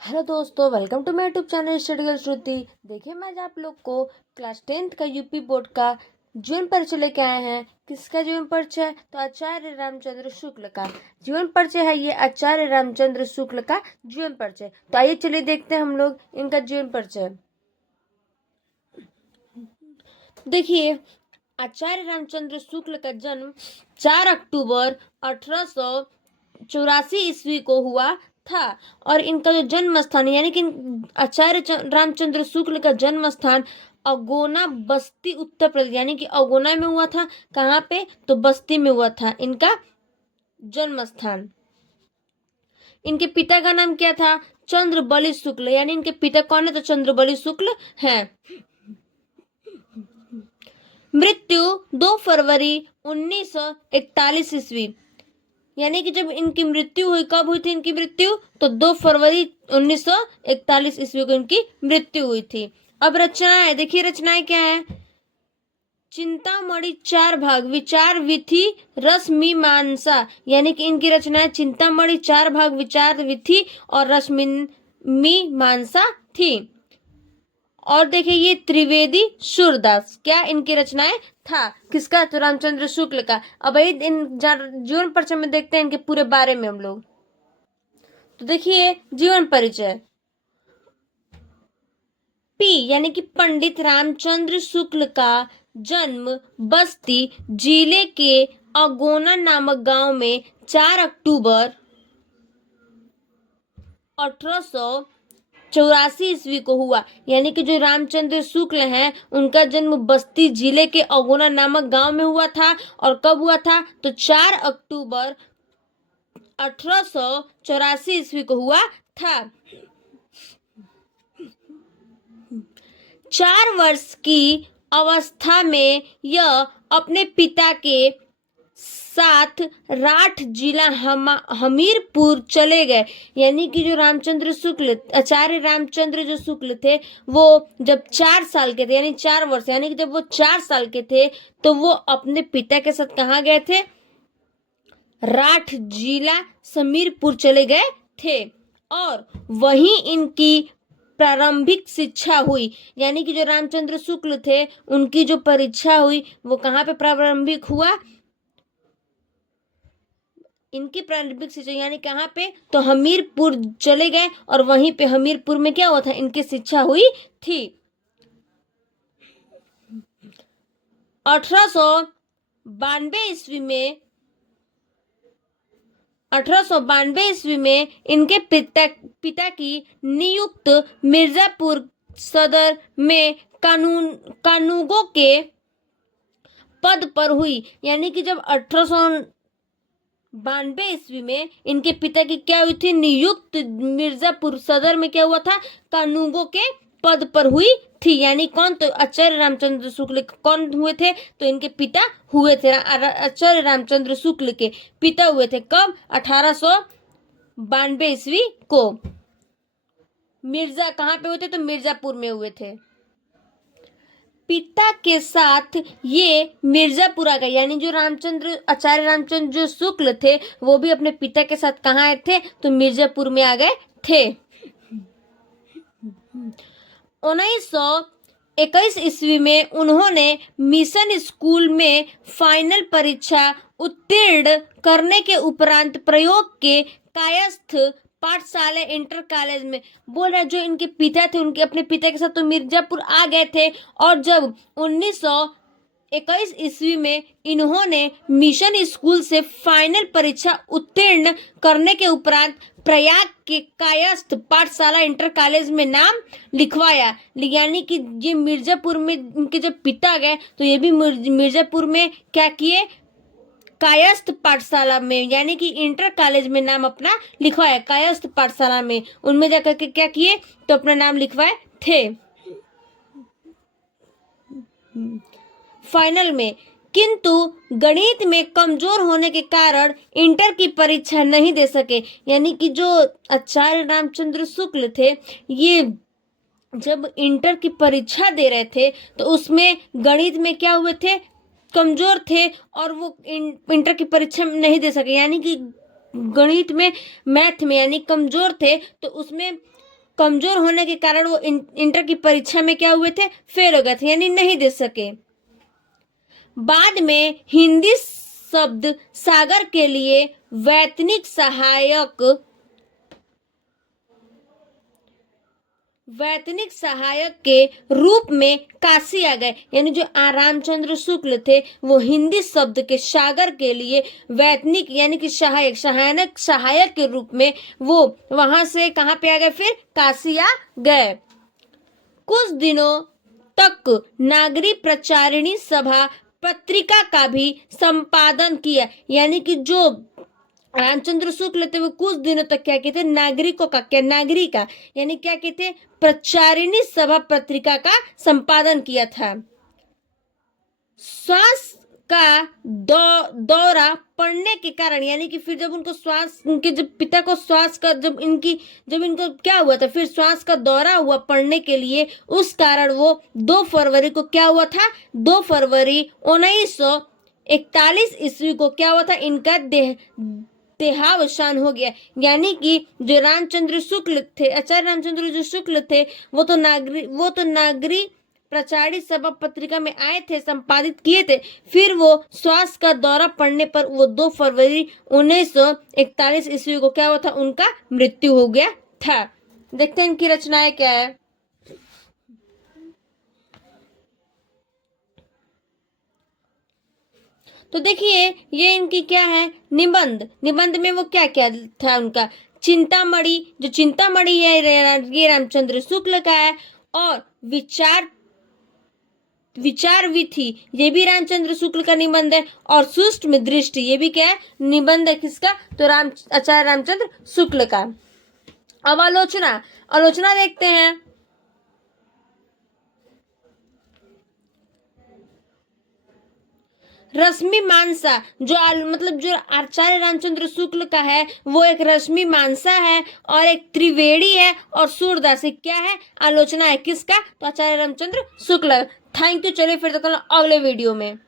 Hello दोस्तों, welcome to my YouTube channel study girl Shruti. देखिए, मैं आज आप लोग को क्लास 10th का यूपी बोर्ड का जीवन परिचय लेके आए हैं। किसका जीवन परिचय? तो आचार्य रामचंद्र शुक्ल का जीवन परिचय है। ये आचार्य रामचंद्र शुक्ल का जीवन परिचय। तो आइए चलिए देखते हैं हम लोग इनका जीवन परिचय। देखिए, आचार्य रामचंद्र शुक्ल का जन्म 4 अक्टूबर 1884 ईस्वी को हुआ था। और इनका जो जन्म स्थान यानी कि आचार्य रामचंद्र शुक्ल का जन्म स्थान अगोना बस्ती उत्तर प्रदेश यानी कि अगोना में हुआ था। कहाँ पे? तो बस्ती में हुआ था इनका जन्म स्थान। इनके पिता का नाम क्या था? चंद्रबली शुक्ल। यानी इनके पिता कौन है? तो चंद्रबली शुक्ल हैं। मृत्यु 2 फरवरी 1941 ईस्वी। यानी कि जब इनकी मृत्यु हुई, कब हुई थी इनकी मृत्यु? तो 2 फरवरी 1941 ईस्वी को इनकी मृत्यु हुई थी। अब रचनाएं देखिए, रचनाएं क्या है? चिंतामणि 4 भाग, विचार विधि रस मीमांसा। यानी कि इनकी रचनाएं चिंतामणि 4 भाग, विचार विधि और रस मीमांसा थी। और देखिए, ये त्रिवेदी सूरदास, क्या इनकी रचनाएं था? किसका? तो रामचंद्र शुक्ल का। अब इन जीवन परिचय में देखते हैं इनके पूरे बारे में हम लोग। तो देखिए, जीवन परिचय। पी यानी कि पंडित रामचंद्र शुक्ल का जन्म बस्ती जिले के अगोना नामक गांव में 4 अक्टूबर 1884 ईस्वी को हुआ। यानी कि जो रामचंद्र शुक्ल हैं उनका जन्म बस्ती जिले के अगोना नामक गांव में हुआ था। और कब हुआ था? तो 4 अक्टूबर 1884 ईस्वी को हुआ था। 4 वर्ष की अवस्था में यह अपने पिता के साथ राठ जिला हमीरपुर चले गए। यानी कि जो रामचंद्र शुक्ल, आचार्य रामचंद्र जो शुक्ल थे, वो जब 4 साल के थे, यानी 4 वर्ष, यानी कि जब वो 4 साल के थे तो वो अपने पिता के साथ कहाँ गए थे? राठ जिला समीरपुर चले गए थे। और वहीं इनकी प्रारंभिक शिक्षा हुई। यानी कि जो रामचंद्र शुक्ल थे उनकी जो परीक्षा हुई वो कहाँ पे प्रारंभिक हुआ? इनकी प्रारंभिक शिक्षा यानी कहाँ पे? तो हमीरपुर चले गए और वहीं पे हमीरपुर में क्या हुआ था? इनकी शिक्षा हुई थी। 1892 ईस्वी में 1892 ईस्वी में इनके पिता की नियुक्त मिर्जापुर सदर में कानूगो के पद पर हुई। यानी कि जब 1892 ईस्वी में इनके पिता की क्या हुई थी? नियुक्त मिर्जापुर सदर में क्या हुआ था? कानूगो के पद पर हुई थी। यानी कौन? तो आचार्य रामचंद्र शुक्ल कौन हुए थे? तो इनके पिता हुए थे। आचार्य रामचंद्र शुक्ल के पिता हुए थे। कब? 1892 ईस्वी को। मिर्जा कहाँ पे हुए थे? तो मिर्जापुर में हुए थे। पिता के साथ ये मिर्जापुर आ गए। यानी जो आचार्य रामचंद्र जो शुक्ल थे वो भी अपने पिता के साथ कहाँ आए थे? तो मिर्जापुर में आ गए थे। 1921 ईस्वी में उन्होंने मिशन स्कूल में फाइनल परीक्षा उत्तीर्ण करने के उपरांत प्रयोग के कायस्थ पाठशाला इंटर कॉलेज में, बोल रहे जो इनके पिता थे उनके अपने पिता के साथ तो मिर्जापुर आ गए थे। और जब 1921 ईस्वी में इन्होंने मिशन स्कूल से फाइनल परीक्षा उत्तीर्ण करने के उपरांत प्रयाग के कायस्थ पाठशाला इंटर कॉलेज में नाम लिखवाया। यानी कि ये मिर्जापुर में इनके जब पिता गए तो ये भी मिर्जापुर में क्या किए? कायस्थ पाठशाला में, यानी कि इंटर कॉलेज में नाम अपना लिखवाया। कायस्थ पाठशाला में उनमें जाकर के क्या किए? तो अपना नाम लिखवाए थे। फाइनल में किंतु गणित में कमजोर होने के कारण इंटर की परीक्षा नहीं दे सके। यानी कि जो आचार्य रामचंद्र शुक्ल थे ये जब इंटर की परीक्षा दे रहे थे तो उसमें गणित में क्या हुए थे? कमजोर थे और वो इंटर की परीक्षा नहीं दे सके। यानी कि गणित में, मैथ में यानी कमजोर थे तो उसमें कमजोर होने के कारण वो इंटर की परीक्षा में क्या हुए थे, फेल हो गए थे, यानी नहीं दे सके। बाद में हिंदी शब्द सागर के लिए वैतनिक सहायक के रूप में काशी आ गए, यानी जो रामचंद्र शुक्ल थे वो हिंदी शब्द के सागर के लिए वैतनिक यानी कि सहायक के रूप में वो वहां से कहां पे आ गए, फिर काशी आ गए। कुछ दिनों तक नागरी प्रचारिणी सभा पत्रिका का भी संपादन किया, यानी कि जो रामचंद्र शुक्ल थे वो कुछ दिनों तक क्या कहते, नागरी का यानी क्या कहते, प्रचारिणी सभा पत्रिका का संपादन किया था। श्वास का दौरा पड़ने के कारण, यानी कि फिर जब उनके जब पिता को श्वास का जब इनको क्या हुआ था, फिर श्वास का दौरा हुआ पड़ने के लिए, उस कारण वो 2 फरवरी को क्या हुआ था, 2 फरवरी 1941 ईस्वी को क्या हुआ था, इनका देहावसान हो गया। यानी कि जो रामचंद्र शुक्ल थे, आचार्य रामचंद्र जो शुक्ल थे, वो तो नागरी प्रचारित सभा पत्रिका में आए थे, संपादित किए थे, फिर वो श्वास का दौरा पड़ने पर वो 2 फरवरी 1941 ईस्वी को क्या हुआ था, उनका मृत्यु हो गया था। देखते हैं इनकी रचनाएं क्या है। तो देखिए ये इनकी क्या है, निबंध में वो क्या क्या था उनका, चिंतामणि, जो चिंतामणि है ये रामचंद्र शुक्ल का है, और विचार विधि ये भी रामचंद्र शुक्ल का निबंध है, और सूक्ष्म दृष्टि ये भी क्या है, निबंध है किसका, तो आचार्य रामचंद्र शुक्ल का। अब आलोचना देखते हैं। रश्मि मानसा जो आचार्य रामचंद्र शुक्ल का है वो एक रश्मि मानसा है, और एक त्रिवेणी है, और सूरदास क्या है, आलोचना है किसका, तो आचार्य रामचंद्र शुक्ल। थैंक यू, चलिए फिर तक अगले वीडियो में।